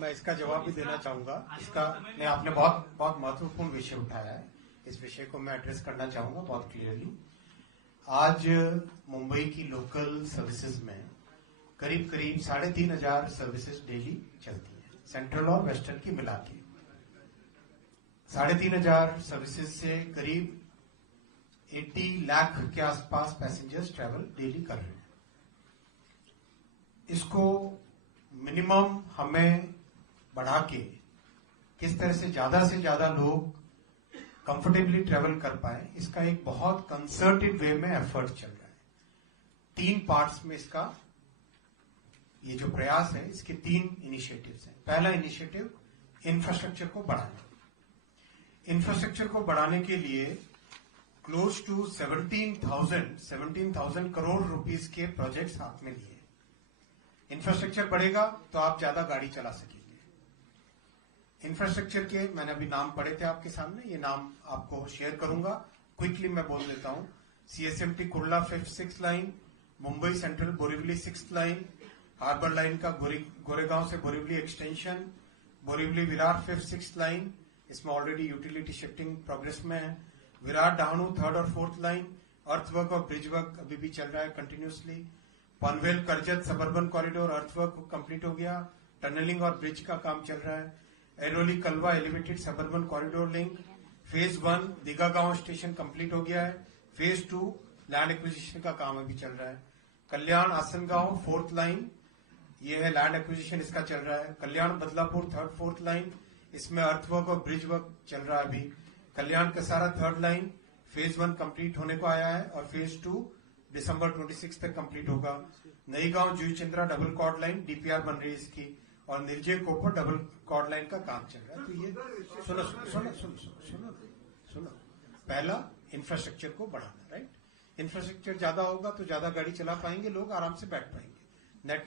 मैं इसका जवाब भी देना चाहूंगा। इसका नहीं, आपने बहुत बहुत महत्वपूर्ण विषय उठाया है। इस विषय को मैं एड्रेस करना चाहूंगा बहुत क्लियरली। आज मुंबई की लोकल सर्विसेज में करीब करीब 3,500 सर्विसेज डेली चलती है, सेंट्रल और वेस्टर्न की मिला के। 3,500 सर्विसेज से करीब 80 लाख के आसपास पैसेंजर्स ट्रैवल डेली कर रहे हैं। इसको मिनिमम हमें बढ़ा के किस तरह से ज्यादा लोग कंफर्टेबली ट्रेवल कर पाए, इसका एक बहुत कंसर्टेड वे में एफर्ट चल रहा है। 3 पार्ट्स में इसका ये जो प्रयास है, इसके 3 इनिशिएटिव्स हैं। पहला इनिशिएटिव इंफ्रास्ट्रक्चर को बढ़ाना। इंफ्रास्ट्रक्चर को बढ़ाने के लिए क्लोज टू 17,000 करोड़ रुपीस के प्रोजेक्ट्स हाथ में लिए। इंफ्रास्ट्रक्चर बढ़ेगा तो आप ज्यादा गाड़ी चला सकेंगे। इंफ्रास्ट्रक्चर के मैंने अभी नाम पढ़े थे आपके सामने, ये नाम आपको शेयर करूंगा, क्विकली मैं बोल देता हूं। CSMT Kurla 5th-6th line, Mumbai central Borivali 6th line, harbour line का गोरेगांव से Borivali extension, Borivali Virar 5th-6th line, इसमें ऑलरेडी यूटिलिटी शिफ्टिंग प्रोग्रेस में है। विरार डाहणु 3rd और 4th लाइन, अर्थवर्क और ब्रिज वर्क अभी भी चल रहा है continuously. Panvel Karjat suburban corridor earthwork complete हो गया, टनलिंग और ब्रिज का काम चल रहा है। Airoli Kalwa elevated suburban corridor link phase 1 Digha Gaon station complete हो गया है। फेज 2 लैंड एक्विजिशन का काम अभी चल रहा है। कल्याण आसनगांव 4th लाइन, ये है लैंड एक्विजिशन, इसका चल रहा है। Kalyan Badlapur 3rd 4th line, इसमें अर्थवर्क और ब्रिज वर्क चल रहा है अभी। Kalyan Kasara 3rd line phase 1 complete होने को आया है और फेज 2 दिसंबर 26 तक कंप्लीट होगा। नई गांव Juichandra double chord line DPR बन रही है इसकी, और निर्जय कोपर डबल कॉर्ड लाइन का काम चल रहा है। तो ये सुनो, पहला इंफ्रास्ट्रक्चर को बढ़ाना, राइट। इंफ्रास्ट्रक्चर ज्यादा होगा तो ज्यादा गाड़ी चला पाएंगे, लोग आराम से बैठ पाएंगे।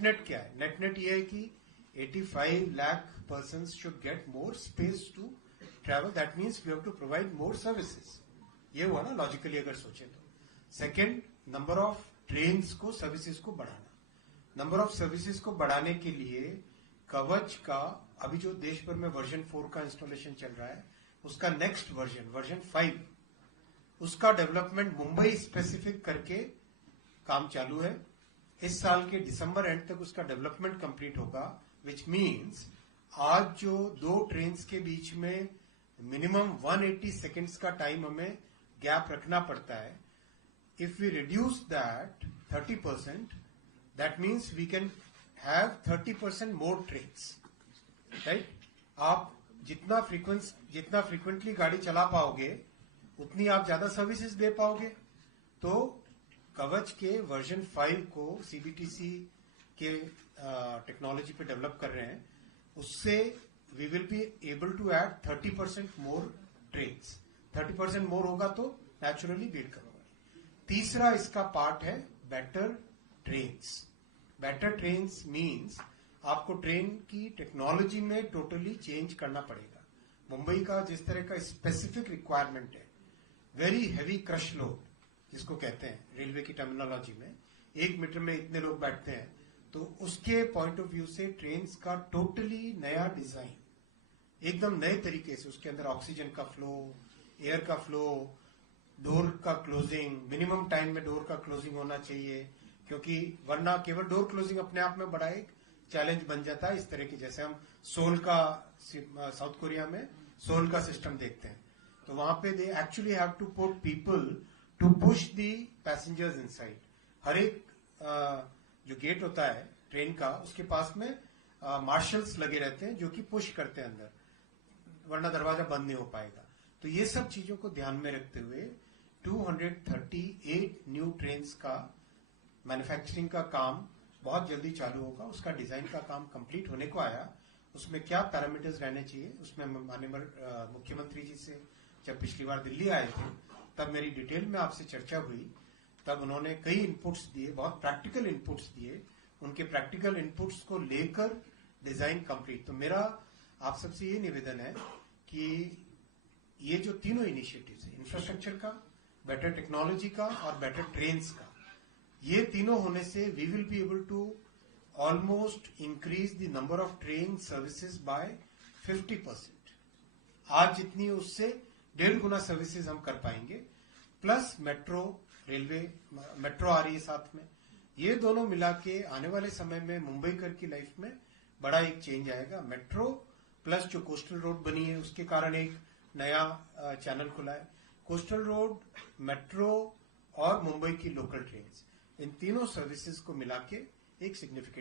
नेट क्या है? नेट ये है कि 85 lakh persons should get more space to travel. That means we have to provide more services. ये हुआ ना लॉजिकली अगर सोचे तो। सेकेंड, नंबर ऑफ ट्रेन्स को, सर्विसेज को बढ़ाना। नंबर ऑफ सर्विसेज को बढ़ाने के लिए कवच का अभी जो देश भर में वर्जन 4 का इंस्टॉलेशन चल रहा है, उसका नेक्स्ट वर्जन 5, उसका डेवलपमेंट मुंबई स्पेसिफिक करके काम चालू है। इस साल के दिसंबर एंड तक उसका डेवलपमेंट कंप्लीट होगा, विच मीन्स आज जो 2 ट्रेन्स के बीच में मिनिमम 180 सेकेंड्स का टाइम हमें गैप रखना पड़ता है, if we reduce that 30%, that means we can have 30% more trains, right? आप जितना फ्रीक्वेंटली गाड़ी चला पाओगे उतनी आप ज्यादा सर्विसेज दे पाओगे। तो कवच के वर्जन 5 को CBTC के टेक्नोलॉजी पे डेवलप कर रहे हैं, उससे we will be able to add 30% more trains. 30% more होगा तो नेचुरली भीड़ कम। तीसरा इसका पार्ट है better trains. Better trains means आपको ट्रेन की टेक्नोलॉजी में टोटली चेंज करना पड़ेगा। मुंबई का जिस तरह का स्पेसिफिक रिक्वायरमेंट है, वेरी हैवी क्रश लोड जिसको कहते हैं रेलवे की टर्मिनोलॉजी में, 1 मीटर में इतने लोग बैठते हैं, तो उसके पॉइंट ऑफ व्यू से ट्रेन्स का टोटली नया डिजाइन, एकदम नए तरीके से, उसके अंदर ऑक्सीजन का फ्लो, एयर का फ्लो, डोर का क्लोजिंग, मिनिमम टाइम में डोर का क्लोजिंग होना चाहिए, क्योंकि वरना केवल डोर क्लोजिंग अपने आप में बड़ा एक चैलेंज बन जाता है। इस तरह की जैसे हम सोल का, साउथ कोरिया में सोल का सिस्टम देखते हैं, तो वहां पे they actually have to put people to push the passengers inside. हर एक जो गेट होता है ट्रेन का, उसके पास में मार्शल्स लगे रहते हैं जो कि पुश करते हैं अंदर, वरना दरवाजा बंद नहीं हो पाएगा। तो ये सब चीजों को ध्यान में रखते हुए 238 न्यू ट्रेन्स का मैन्युफैक्चरिंग का काम बहुत जल्दी चालू होगा। उसका डिजाइन का काम कंप्लीट होने को आया। उसमें क्या पैरामीटर्स रहने चाहिए, उसमें माननीय मुख्यमंत्री जी से जब पिछली बार दिल्ली आए थे तब मेरी डिटेल में आपसे चर्चा हुई। तब उन्होंने कई इनपुट्स दिए, बहुत प्रैक्टिकल इनपुट्स दिए। उनके प्रैक्टिकल इनपुट्स को लेकर डिजाइन कंप्लीट। तो मेरा आप सबसे ये निवेदन है कि ये जो तीनों इनिशिएटिव्स है, इंफ्रास्ट्रक्चर का, बेटर टेक्नोलॉजी का और बेटर ट्रेन्स का, ये तीनों होने से we will be able to almost increase the number of train services by 50%. आज जितनी उससे 1.5 गुना सर्विसेज हम कर पाएंगे, प्लस मेट्रो रेलवे, मेट्रो आ रही है साथ में। ये दोनों मिला के आने वाले समय में मुंबईकर की लाइफ में बड़ा एक चेंज आएगा। मेट्रो प्लस जो कोस्टल रोड बनी है उसके कारण एक नया चैनल खुला है। कोस्टल रोड, मेट्रो और मुंबई की लोकल ट्रेन, इन तीनों सर्विसेज को मिला के एक सिग्निफिकेंट